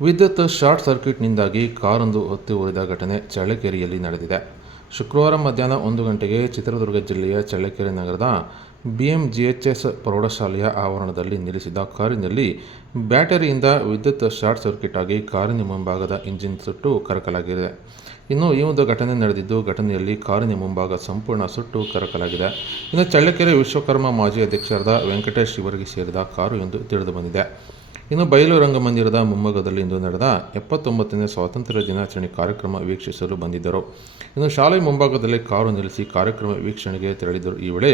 ವಿದ್ಯುತ್ ಶಾರ್ಟ್ ಸರ್ಕ್ಯೂಟ್ನಿಂದಾಗಿ ಕಾರೊಂದು ಹೊತ್ತಿ ಉಳಿದ ಘಟನೆ ಚಳ್ಳಕೆರೆಯಲ್ಲಿ ನಡೆದಿದೆ. ಶುಕ್ರವಾರ ಮಧ್ಯಾಹ್ನ ಒಂದು ಗಂಟೆಗೆ ಚಿತ್ರದುರ್ಗ ಜಿಲ್ಲೆಯ ಚಳ್ಳಕೆರೆ ನಗರದ B M G H S ಪ್ರೌಢಶಾಲೆಯ ಆವರಣದಲ್ಲಿ ನಿಲ್ಲಿಸಿದ್ದ ಕಾರಿನಲ್ಲಿ ಬ್ಯಾಟರಿಯಿಂದ ವಿದ್ಯುತ್ ಶಾರ್ಟ್ ಸರ್ಕ್ಯೂಟ್ ಆಗಿ ಕಾರಿನ ಮುಂಭಾಗದ ಇಂಜಿನ್ ಸುಟ್ಟು ಕರಕಲಾಗಿದೆ. ಇನ್ನು ಈ ಒಂದು ಘಟನೆ ನಡೆದಿದ್ದು, ಘಟನೆಯಲ್ಲಿ ಕಾರಿನ ಮುಂಭಾಗ ಸಂಪೂರ್ಣ ಸುಟ್ಟು ಕರಕಲಾಗಿದೆ. ಇನ್ನು ಚಳ್ಳಕೆರೆ ವಿಶ್ವಕರ್ಮ ಮಾಜಿ ಅಧ್ಯಕ್ಷರಾದ ವೆಂಕಟೇಶ್ ಇವರಿಗೆ ಸೇರಿದ ಕಾರು ಎಂದು ತಿಳಿದು ಬಂದಿದೆ. ಇನ್ನು ಬಯಲು ರಂಗಮಂದಿರದ ಮುಂಭಾಗದಲ್ಲಿ ಇಂದು ನಡೆದ ಎಪ್ಪತ್ತೊಂಬತ್ತನೇ ಸ್ವಾತಂತ್ರ್ಯ ದಿನಾಚರಣೆ ಕಾರ್ಯಕ್ರಮ ವೀಕ್ಷಿಸಲು ಬಂದಿದ್ದರು. ಇನ್ನು ಶಾಲೆ ಮುಂಭಾಗದಲ್ಲಿ ಕಾರು ನಿಲ್ಲಿಸಿ ಕಾರ್ಯಕ್ರಮ ವೀಕ್ಷಣೆಗೆ ತೆರಳಿದರು ಈ ವೇಳೆ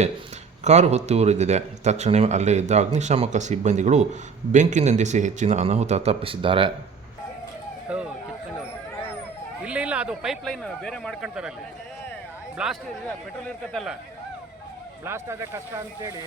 ಕಾರು ಹೊತ್ತು ಉರಿದಿದೆ. ತಕ್ಷಣವೇ ಅಲ್ಲೇ ಇದ್ದ ಅಗ್ನಿಶಾಮಕ ಸಿಬ್ಬಂದಿಗಳು ಬೆಂಕಿ ನಂದಿಸಿ ಹೆಚ್ಚಿನ ಅನಾಹುತ ತಪ್ಪಿಸಿದ್ದಾರೆ. ಇಲ್ಲ ಇಲ್ಲ, ಅದು ಪೈಪ್ ಲೈನ್ ಬೇರೆ ಮಾಡ್ಕೊಂತಾರೆ ಬ್ಲಾಸ್ಟ್ ಪೆಟ್ರೋಲ್ ಇರ್ತೈತಲ್ಲ ಬ್ಲಾಸ್ಟ್ ಆದ ಕಷ್ಟ ಅಂತೇಳಿ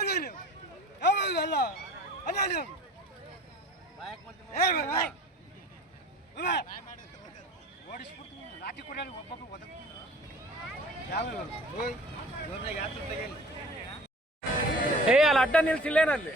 Hadi ಅಲ್ಲ ಅಲ್ಲ! Ömer! ಓಡಿಸ್ಬಿಡ್ತೀನಿ ಲಾಠಿ ಕೊಡಲಿ ಒಬ್ಬೊಬ್ಬ ಒದಗ್ತೀನಿ ಯಾವ ಏ ಅಲ್ಲಿ ಅಡ್ಡ ನಿಲ್ಸಿಲ್ಲೇನಲ್ಲಿ